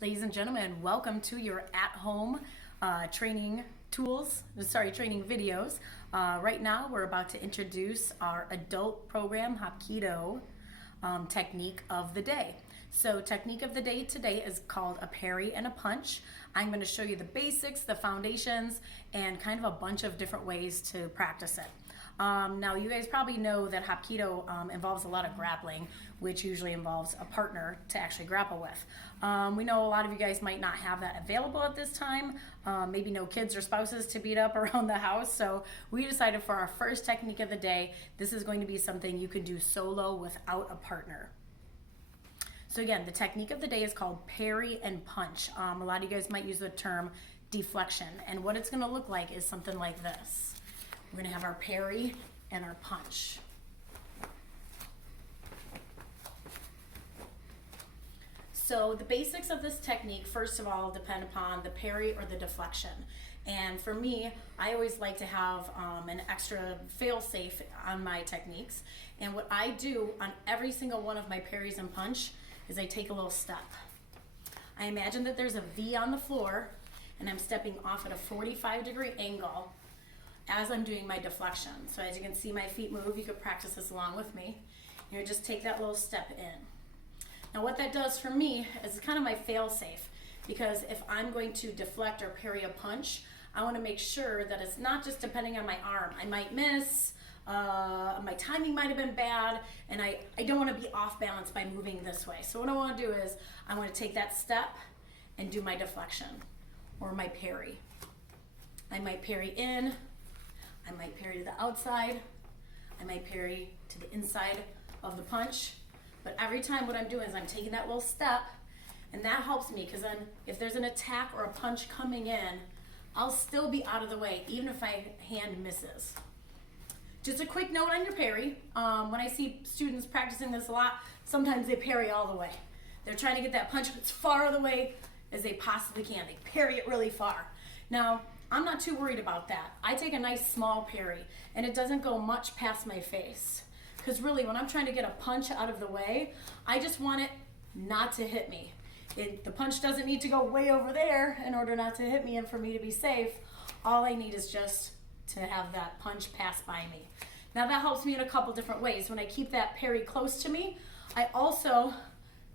Ladies and gentlemen, welcome to your at-home training videos. Right now, we're about to introduce our adult program, Hapkido, technique of the day. So technique of the day today is called a parry and a punch. I'm going to show you the basics, the foundations, and kind of a bunch of different ways to practice it. Now, you guys probably know that Hapkido involves a lot of grappling, which usually involves a partner to actually grapple with. We know a lot of you guys might not have that available at this time, maybe no kids or spouses to beat up around the house, so we decided for our first technique of the day, this is going to be something you can do solo without a partner. So again, the technique of the day is called parry and punch. A lot of you guys might use the term deflection, and what it's going to look like is something like this. We're going to have our parry and our punch. So the basics of this technique, first of all, depend upon the parry or the deflection. And for me, I always like to have an extra fail-safe on my techniques. And what I do on every single one of my parries and punch is I take a little step. I imagine that there's a V on the floor and I'm stepping off at a 45-degree angle as I'm doing my deflection. So as you can see my feet move, you could practice this along with me. You know, just take that little step in. Now what that does for me is kind of my fail-safe, because if I'm going to deflect or parry a punch, I want to make sure that it's not just depending on my arm. I might miss, my timing might have been bad, and I don't want to be off balance by moving this way. So what I want to do is I want to take that step and do my deflection or my parry. I might parry in, I might parry to the outside, I might parry to the inside of the punch, but every time what I'm doing is I'm taking that little step, and that helps me because then if there's an attack or a punch coming in, I'll still be out of the way even if my hand misses. Just a quick note on your parry. When I see students practicing this a lot, sometimes they parry all the way. They're trying to get that punch as far away as they possibly can. They parry it really far. Now, I'm not too worried about that. I take a nice small parry, and it doesn't go much past my face. Because really, when I'm trying to get a punch out of the way, I just want it not to hit me. The punch doesn't need to go way over there in order not to hit me and for me to be safe. All I need is just to have that punch pass by me. Now that helps me in a couple different ways. When I keep that parry close to me, I also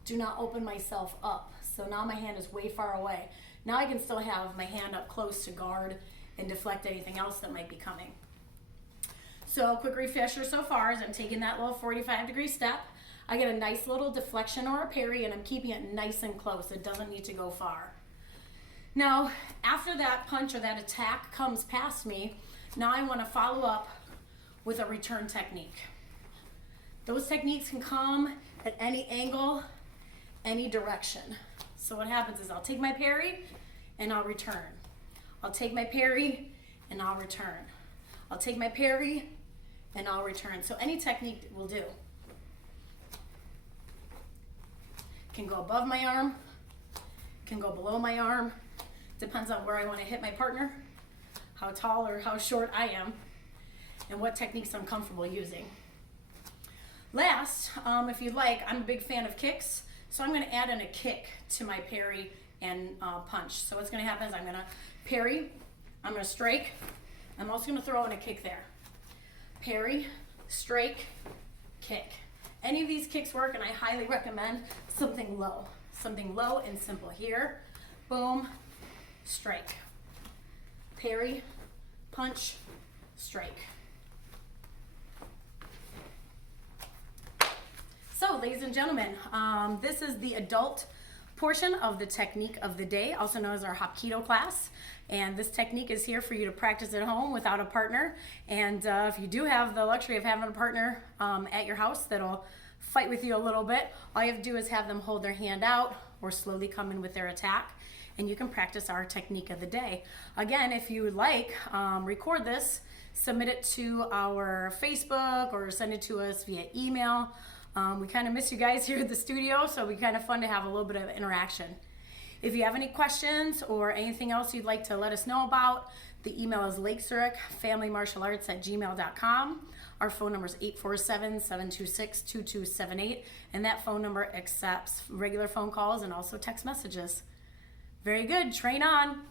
do not open myself up. So now my hand is way far away. Now I can still have my hand up close to guard and deflect anything else that might be coming. So quick refresher so far is I'm taking that little 45-degree step. I get a nice little deflection or a parry, and I'm keeping it nice and close. It doesn't need to go far. Now, after that punch or that attack comes past me, now I want to follow up with a return technique. Those techniques can come at any angle, any direction. So what happens is I'll take my parry and I'll return. I'll take my parry and I'll return. I'll take my parry and I'll return. So any technique will do. Can go above my arm, can go below my arm. Depends on where I want to hit my partner, how tall or how short I am, and what techniques I'm comfortable using. Last, if you'd like, I'm a big fan of kicks, so I'm going to add in a kick to my parry and punch. So what's going to happen is I'm going to parry, I'm going to strike, I'm also going to throw in a kick there. Parry, strike, kick. Any of these kicks work, and I highly recommend something low and simple. Here, boom, strike. Parry, punch, strike. So, ladies and gentlemen, this is the adult portion of the technique of the day, also known as our Hapkido class. And this technique is here for you to practice at home without a partner. And if you do have the luxury of having a partner at your house that'll fight with you a little bit, all you have to do is have them hold their hand out or slowly come in with their attack, and you can practice our technique of the day. Again, if you would like, record this, submit it to our Facebook or send it to us via email. We kind of miss you guys here at the studio, so it'd be kind of fun to have a little bit of interaction. If you have any questions or anything else you'd like to let us know about, the email is lakesurickfamilymartialarts@gmail.com. Our phone number is 847-726-2278, and that phone number accepts regular phone calls and also text messages. Very good. Train on.